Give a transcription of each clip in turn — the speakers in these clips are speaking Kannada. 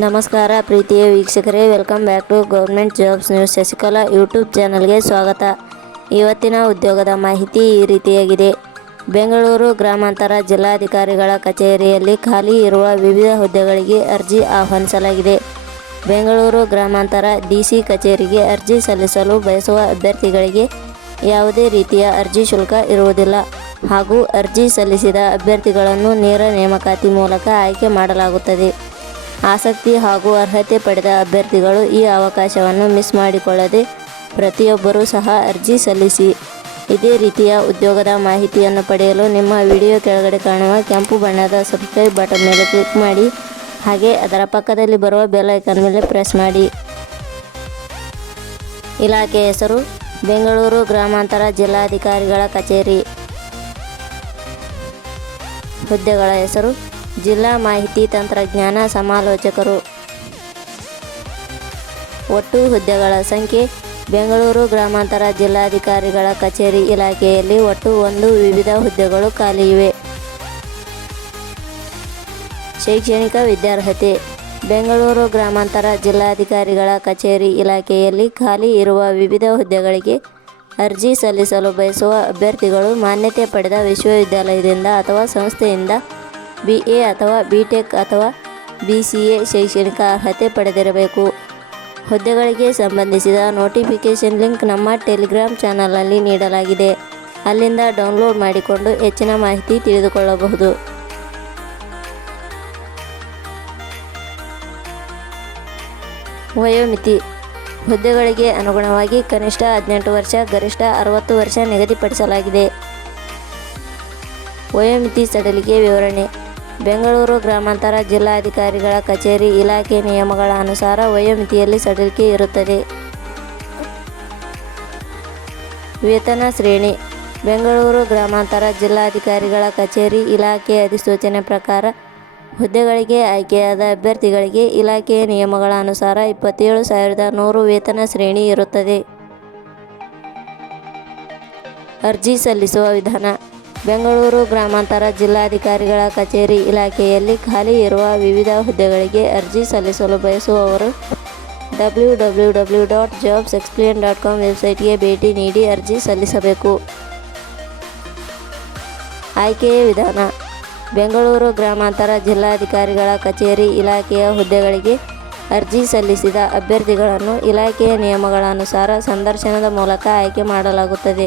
ನಮಸ್ಕಾರ ಪ್ರೀತಿಯ ವೀಕ್ಷಕರೇ, welcome back to government jobs news. Shashikala YouTube ಚಾನಲ್ಗೆ ಸ್ವಾಗತ. ಇವತ್ತಿನ ಉದ್ಯೋಗದ ಮಾಹಿತಿ ಈ ರೀತಿಯಾಗಿದೆ. ಬೆಂಗಳೂರು ಗ್ರಾಮಾಂತರ ಜಿಲ್ಲಾಧಿಕಾರಿಗಳ ಕಚೇರಿಯಲ್ಲಿ ಖಾಲಿ ಇರುವ ವಿವಿಧ ಹುದ್ದೆಗಳಿಗೆ ಅರ್ಜಿ ಆಹ್ವಾನಿಸಲಾಗಿದೆ. ಬೆಂಗಳೂರು ಗ್ರಾಮಾಂತರ ಡಿಸಿ ಕಚೇರಿಗೆ ಅರ್ಜಿ ಸಲ್ಲಿಸಲು ಬಯಸುವ ಅಭ್ಯರ್ಥಿಗಳಿಗೆ ಯಾವುದೇ ರೀತಿಯ ಅರ್ಜಿ ಶುಲ್ಕ ಇರುವುದಿಲ್ಲ. ಹಾಗೂ ಅರ್ಜಿ ಸಲ್ಲಿಸಿದ ಅಭ್ಯರ್ಥಿಗಳನ್ನು ನೇರ ನೇಮಕಾತಿ ಮೂಲಕ ಆಯ್ಕೆ ಮಾಡಲಾಗುತ್ತದೆ. ಆಸಕ್ತಿ ಹಾಗೂ ಅರ್ಹತೆ ಪಡೆದ ಅಭ್ಯರ್ಥಿಗಳು ಈ ಅವಕಾಶವನ್ನು ಮಿಸ್ ಮಾಡಿಕೊಳ್ಳದೆ ಪ್ರತಿಯೊಬ್ಬರೂ ಸಹ ಅರ್ಜಿ ಸಲ್ಲಿಸಿ. ಇದೇ ರೀತಿಯ ಉದ್ಯೋಗದ ಮಾಹಿತಿಯನ್ನು ಪಡೆಯಲು ನಿಮ್ಮ ವಿಡಿಯೋ ಕೆಳಗಡೆ ಕಾಣುವ ಕೆಂಪು ಬಣ್ಣದ ಸಬ್ಸ್ಕ್ರೈಬ್ ಬಟನ್ ಮೇಲೆ ಕ್ಲಿಕ್ ಮಾಡಿ. ಹಾಗೆ ಅದರ ಪಕ್ಕದಲ್ಲಿ ಬರುವ ಬೆಲ್ ಐಕನ್ ಮೇಲೆ ಪ್ರೆಸ್ ಮಾಡಿ. ಇಲಾಖೆ ಹೆಸರು, ಬೆಂಗಳೂರು ಗ್ರಾಮಾಂತರ ಜಿಲ್ಲಾಧಿಕಾರಿಗಳ ಕಚೇರಿ. ಹುದ್ದೆಗಳ ಹೆಸರು ಜಿಲ್ಲಾ ಮಾಹಿತಿ ತಂತ್ರಜ್ಞಾನ ಸಮಾಲೋಚಕರು. ಒಟ್ಟು ಹುದ್ದೆಗಳ ಸಂಖ್ಯೆ, ಬೆಂಗಳೂರು ಗ್ರಾಮಾಂತರ ಜಿಲ್ಲಾಧಿಕಾರಿಗಳ ಕಚೇರಿ ಇಲಾಖೆಯಲ್ಲಿ ಒಟ್ಟು ಒಂದು ವಿವಿಧ ಹುದ್ದೆಗಳು ಖಾಲಿ ಇವೆ. ಶೈಕ್ಷಣಿಕ ವಿದ್ಯಾರ್ಹತೆ, ಬೆಂಗಳೂರು ಗ್ರಾಮಾಂತರ ಜಿಲ್ಲಾಧಿಕಾರಿಗಳ ಕಚೇರಿ ಇಲಾಖೆಯಲ್ಲಿ ಖಾಲಿ ಇರುವ ವಿವಿಧ ಹುದ್ದೆಗಳಿಗೆ ಅರ್ಜಿ ಸಲ್ಲಿಸಲು ಬಯಸುವ ಅಭ್ಯರ್ಥಿಗಳು ಮಾನ್ಯತೆ ಪಡೆದ ವಿಶ್ವವಿದ್ಯಾಲಯದಿಂದ ಅಥವಾ ಸಂಸ್ಥೆಯಿಂದ ಬಿ ಎ ಅಥವಾ ಬಿ ಟೆಕ್ ಅಥವಾ ಬಿ ಸಿ ಎ ಶೈಕ್ಷಣಿಕ ಅರ್ಹತೆ ಪಡೆದಿರಬೇಕು. ಹುದ್ದೆಗಳಿಗೆ ಸಂಬಂಧಿಸಿದ ನೋಟಿಫಿಕೇಷನ್ ಲಿಂಕ್ ನಮ್ಮ ಟೆಲಿಗ್ರಾಮ್ ಚಾನಲ್ನಲ್ಲಿ ನೀಡಲಾಗಿದೆ. ಅಲ್ಲಿಂದ ಡೌನ್ಲೋಡ್ ಮಾಡಿಕೊಂಡು ಹೆಚ್ಚಿನ ಮಾಹಿತಿ ತಿಳಿದುಕೊಳ್ಳಬಹುದು. ವಯೋಮಿತಿ. ಹುದ್ದೆಗಳಿಗೆ ಅನುಗುಣವಾಗಿ ಕನಿಷ್ಠ ಹದಿನೆಂಟು ವರ್ಷ, ಗರಿಷ್ಠ ಅರವತ್ತು ವರ್ಷ ನಿಗದಿಪಡಿಸಲಾಗಿದೆ. ವಯೋಮಿತಿ ಸಡಲಿಕೆ ವಿವರಣೆ. ಬೆಂಗಳೂರು ಗ್ರಾಮಾಂತರ ಜಿಲ್ಲಾಧಿಕಾರಿಗಳ ಕಚೇರಿ ಇಲಾಖೆ ನಿಯಮಗಳ ಅನುಸಾರ ವಯೋಮಿತಿಯಲ್ಲಿ ಸಡಿಲಿಕೆ ಇರುತ್ತದೆ. ವೇತನ ಶ್ರೇಣಿ, ಬೆಂಗಳೂರು ಗ್ರಾಮಾಂತರ ಜಿಲ್ಲಾಧಿಕಾರಿಗಳ ಕಚೇರಿ ಇಲಾಖೆ ಅಧಿಸೂಚನೆ ಪ್ರಕಾರ ಹುದ್ದೆಗಳಿಗೆ ಆಯ್ಕೆಯಾದ ಅಭ್ಯರ್ಥಿಗಳಿಗೆ ಇಲಾಖೆಯ ನಿಯಮಗಳ ಅನುಸಾರ ಇಪ್ಪತ್ತೇಳು ಸಾವಿರದ ನೂರು ವೇತನ ಶ್ರೇಣಿ ಇರುತ್ತದೆ. ಅರ್ಜಿ ಸಲ್ಲಿಸುವ ವಿಧಾನ ಬೆಂಗಳೂರು ಗ್ರಾಮಾಂತರ ಜಿಲ್ಲಾಧಿಕಾರಿಗಳ ಕಚೇರಿ ಇಲಾಖೆಯಲ್ಲಿ ಖಾಲಿ ಇರುವ ವಿವಿಧ ಹುದ್ದೆಗಳಿಗೆ ಅರ್ಜಿ ಸಲ್ಲಿಸಲು ಬಯಸುವವರು W W W dot jobs explain dot com ವೆಬ್ಸೈಟ್ಗೆ ಭೇಟಿ ನೀಡಿ ಅರ್ಜಿ ಸಲ್ಲಿಸಬೇಕು. ಆಯ್ಕೆಯ ವಿಧಾನ. ಬೆಂಗಳೂರು ಗ್ರಾಮಾಂತರ ಜಿಲ್ಲಾಧಿಕಾರಿಗಳ ಕಚೇರಿ ಇಲಾಖೆಯ ಹುದ್ದೆಗಳಿಗೆ ಅರ್ಜಿ ಸಲ್ಲಿಸಿದ ಅಭ್ಯರ್ಥಿಗಳನ್ನು ಇಲಾಖೆಯ ನಿಯಮಗಳ ಅನುಸಾರ ಸಂದರ್ಶನದ ಮೂಲಕ ಆಯ್ಕೆ ಮಾಡಲಾಗುತ್ತದೆ.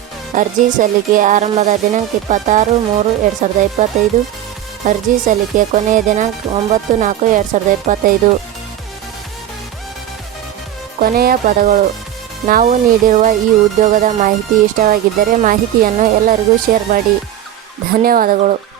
ಅರ್ಜಿ ಸಲ್ಲಿಕೆ ಆರಂಭದ ದಿನಾಂಕ ಇಪ್ಪತ್ತಾರು ಮೂರು ಎರಡು ಸಾವಿರದ ಇಪ್ಪತ್ತೈದು. ಅರ್ಜಿ ಸಲ್ಲಿಕೆ ಕೊನೆಯ ದಿನಾಂಕ ಒಂಬತ್ತು ನಾಲ್ಕು ಎರಡು ಸಾವಿರದ ಇಪ್ಪತ್ತೈದು. ಕೊನೆಯ ಪದಗಳು. ನಾವು ನೀಡಿರುವ ಈ ಉದ್ಯೋಗದ ಮಾಹಿತಿ ಇಷ್ಟವಾಗಿದ್ದರೆ ಮಾಹಿತಿಯನ್ನು ಎಲ್ಲರಿಗೂ ಶೇರ್ ಮಾಡಿ. ಧನ್ಯವಾದಗಳು.